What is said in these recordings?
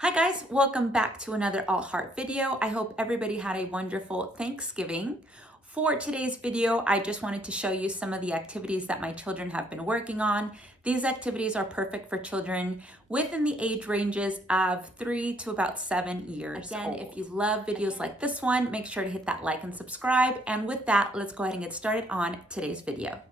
Hi guys, welcome back to another All Heart video. I hope everybody had a wonderful Thanksgiving. For today's video, I just wanted to show you some of the activities that my children have been working on. These activities are perfect for children within the age ranges of 3 to about 7 years old. Again, if you love videos like this one, make sure to hit that like and subscribe. And with that, let's go ahead and get started on today's video.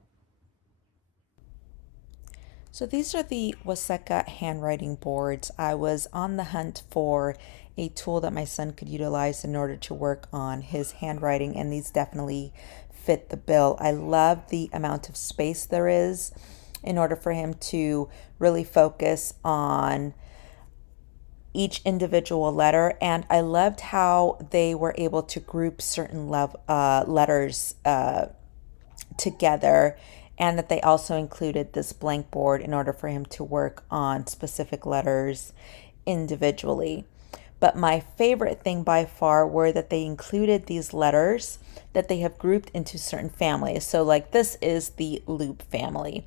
So these are the Waseca handwriting boards. I was on the hunt for a tool that my son could utilize in order to work on his handwriting, and these definitely fit the bill. I love the amount of space there is in order for him to really focus on each individual letter, and I loved how they were able to group certain letters together, and that they also included this blank board in order for him to work on specific letters individually. But my favorite thing by far were that they included these letters that they have grouped into certain families. So like this is the loop family,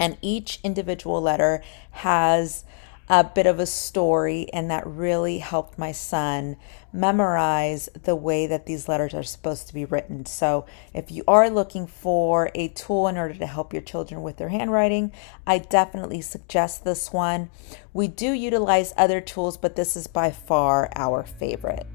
and each individual letter has a bit of a story, and that really helped my son memorize the way that these letters are supposed to be written. So if you are looking for a tool in order to help your children with their handwriting, I definitely suggest this one. We do utilize other tools, but this is by far our favorite.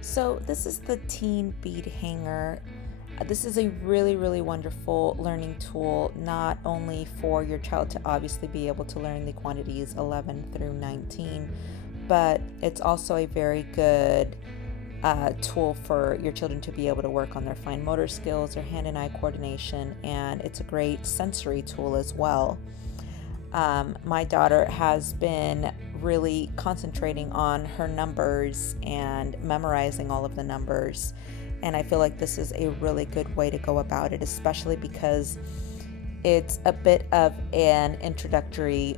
So this is the teen bead hanger. This is a really wonderful learning tool, not only for your child to obviously be able to learn the quantities 11 through 19, but it's also a very good tool for your children to be able to work on their fine motor skills, their hand and eye coordination, and it's a great sensory tool as well. My daughter has been really concentrating on her numbers and memorizing all of the numbers, and I feel like this is a really good way to go about it, especially because it's a bit of an introductory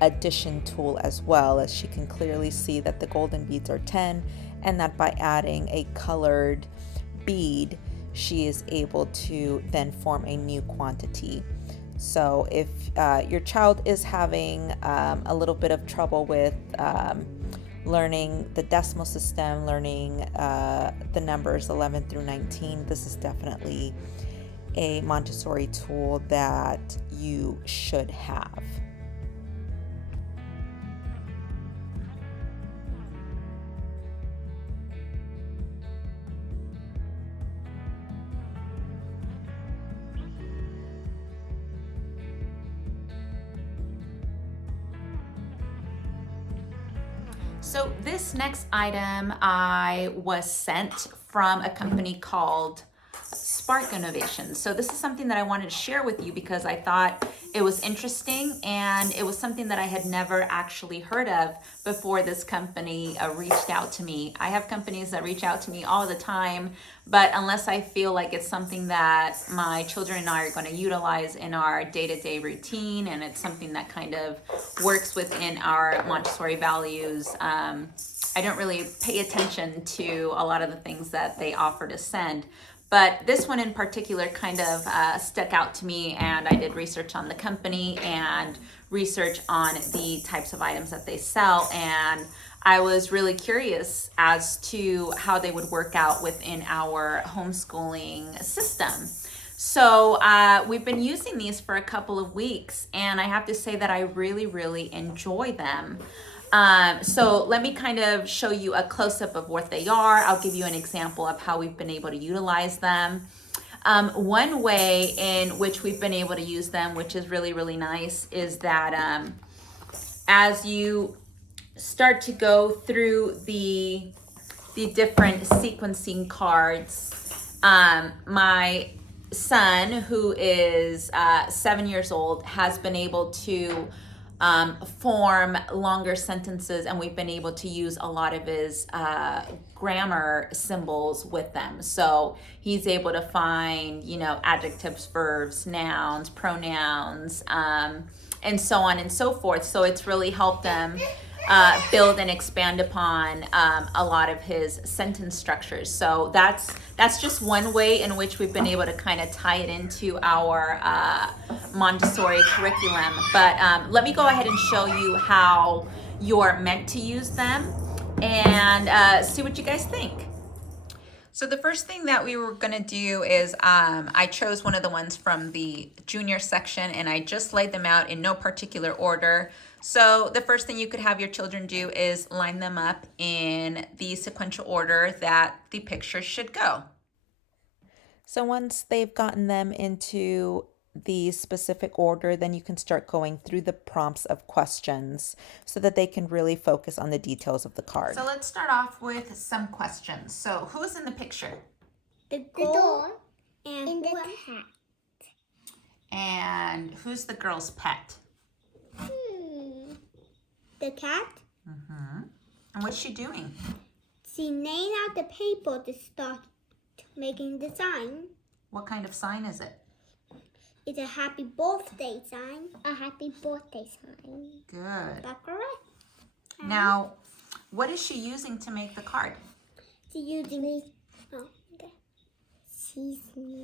addition tool, as well as she can clearly see that the golden beads are 10, and that by adding a colored bead she is able to then form a new quantity. So if your child is having a little bit of trouble with learning the decimal system, learning the numbers 11 through 19, this is definitely a Montessori tool that you should have. So this next item I was sent from a company called Spark Innovations. So this is something that I wanted to share with you because I thought it was interesting, and it was something that I had never actually heard of before this company reached out to me. I have companies that reach out to me all the time, but unless I feel like it's something that my children and I are going to utilize in our day-to-day routine, and it's something that kind of works within our Montessori values, I don't really pay attention to a lot of the things that they offer to send. But this one in particular kind of stuck out to me, and I did research on the company and research on the types of items that they sell, and I was really curious as to how they would work out within our homeschooling system. So we've been using these for a couple of weeks, and I have to say that I really enjoy them. So let me kind of show you a close-up of what they are. I'll give you an example of how we've been able to utilize them. One way in which we've been able to use them, which is really, really nice, is that as you start to go through the different sequencing cards, my son, who is 7 years old, has been able to form longer sentences, and we've been able to use a lot of his grammar symbols with them. So he's able to find, adjectives, verbs, nouns, pronouns, and so on and so forth. So it's really helped them build and expand upon a lot of his sentence structures. So that's just one way in which we've been able to kind of tie it into our Montessori curriculum. But let me go ahead and show you how you're meant to use them and see what you guys think. So the first thing that we were going to do is I chose one of the ones from the junior section, and I just laid them out in no particular order. So the first thing you could have your children do is line them up in the sequential order that the pictures should go. So once they've gotten them into the specific order, then you can start going through the prompts of questions so that they can really focus on the details of the card. So let's start off with some questions. So who's in the picture? The girl and the cat. And who's the girl's pet? The cat. And what's she doing? She nailed out the paper to start making the sign. What kind of sign is it? It's a happy birthday sign. A happy birthday sign. Good. That's correct. Now, what is she using to make the card? She's using. Oh, okay.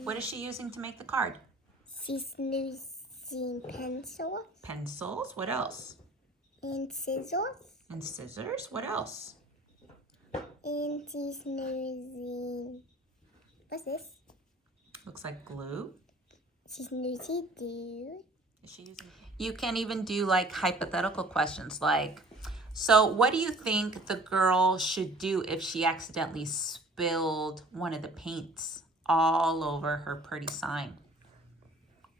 What is she using to make the card? She's using pencils. Pencils. What else? And scissors. And scissors. What else? And she's using. What's this? Looks like glue. She's using glue. Is she using? You can even do like hypothetical questions like, so what do you think the girl should do if she accidentally spilled one of the paints all over her pretty sign?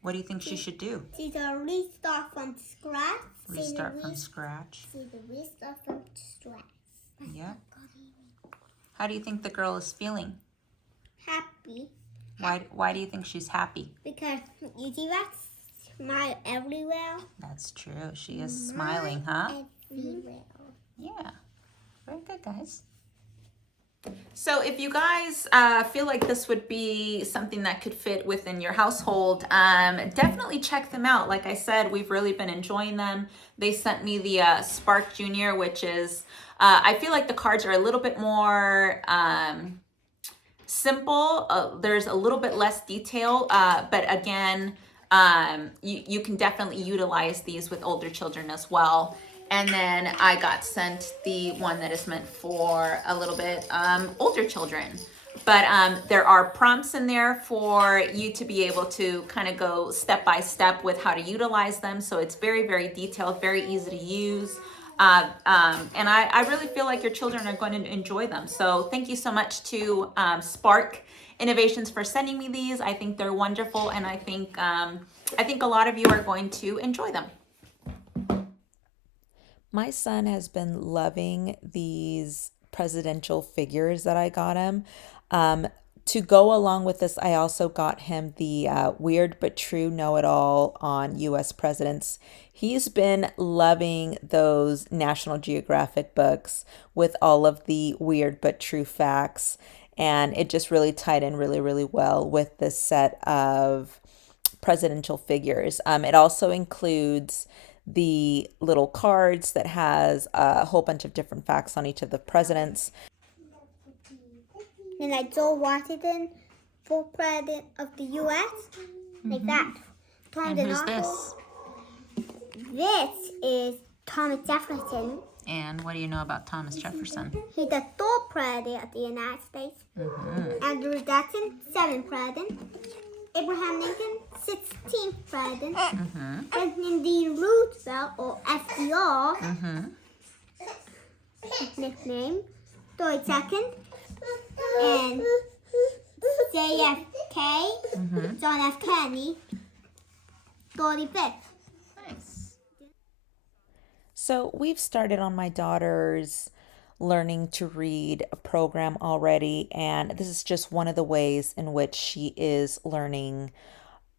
What do you think she should do? She's gonna restart from scratch. Restart from scratch. She's gonna restart from scratch. Yeah. How do you think the girl is feeling? Happy. Why do you think she's happy? Because you see that smile everywhere? That's true. She is smiling, huh? Everywhere. Yeah. Very good, guys. So if you guys feel like this would be something that could fit within your household, definitely check them out. Like I said, we've really been enjoying them. They sent me the Spark Junior, which is, I feel like the cards are a little bit more simple. There's a little bit less detail, but again, you can definitely utilize these with older children as well. And then I got sent the one that is meant for a little bit older children. But there are prompts in there for you to be able to kind of go step by step with how to utilize them. So it's very, very detailed, very easy to use. And I really feel like your children are going to enjoy them. So thank you so much to Spark Innovations for sending me these. I think they're wonderful, and I think a lot of you are going to enjoy them. My son has been loving these presidential figures that I got him. To go along with this, I also got him the Weird But True Know-It-All on U.S. presidents. He's been loving those National Geographic books with all of the weird but true facts. And it just really tied in really, really well with this set of presidential figures. It also includes the little cards that has a whole bunch of different facts on each of the presidents. And like Joe Washington, for president of the U.S., like that. And who's this? This is Thomas Jefferson. And what do you know about Thomas Jefferson? He's the third president of the United States. Andrew Jackson, 7th president. Abraham Lincoln, 16th president. Franklin D. Roosevelt, or FDR, his nickname, 32nd. And JFK, K. John F. Kennedy. 35th. Nice. So we've started on my daughter's learning to read a program already, and this is just one of the ways in which she is learning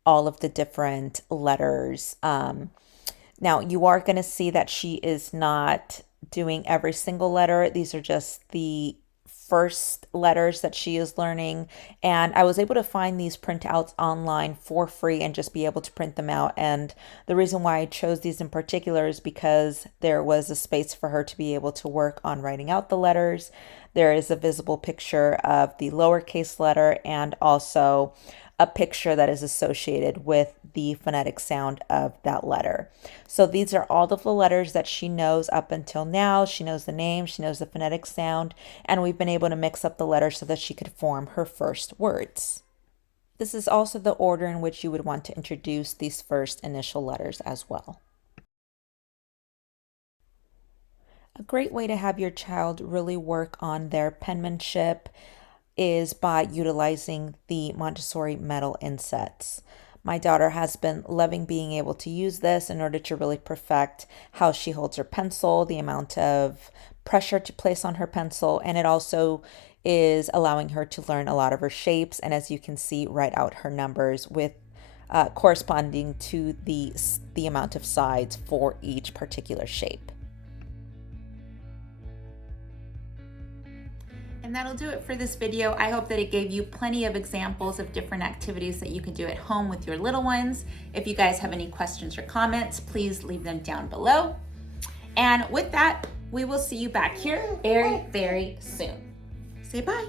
all of the different letters. Now you are going to see that she is not doing every single letter. These are just the first letters that she is learning, and I was able to find these printouts online for free and just be able to print them out. And the reason why I chose these in particular is because there was a space for her to be able to work on writing out the letters. There is a visible picture of the lowercase letter and also a picture that is associated with the phonetic sound of that letter. So these are all of the letters that she knows up until now. She knows the name, she knows the phonetic sound, and we've been able to mix up the letters so that she could form her first words. This is also the order in which you would want to introduce these first initial letters as well. A great way to have your child really work on their penmanship is by utilizing the Montessori metal insets. My daughter has been loving being able to use this in order to really perfect how she holds her pencil, the amount of pressure to place on her pencil, and it also is allowing her to learn a lot of her shapes, and as you can see, write out her numbers with corresponding to the amount of sides for each particular shape. And that'll do it for this video. I hope that it gave you plenty of examples of different activities that you can do at home with your little ones. If you guys have any questions or comments, please leave them down below. And with that, we will see you back here very, very soon. Say bye.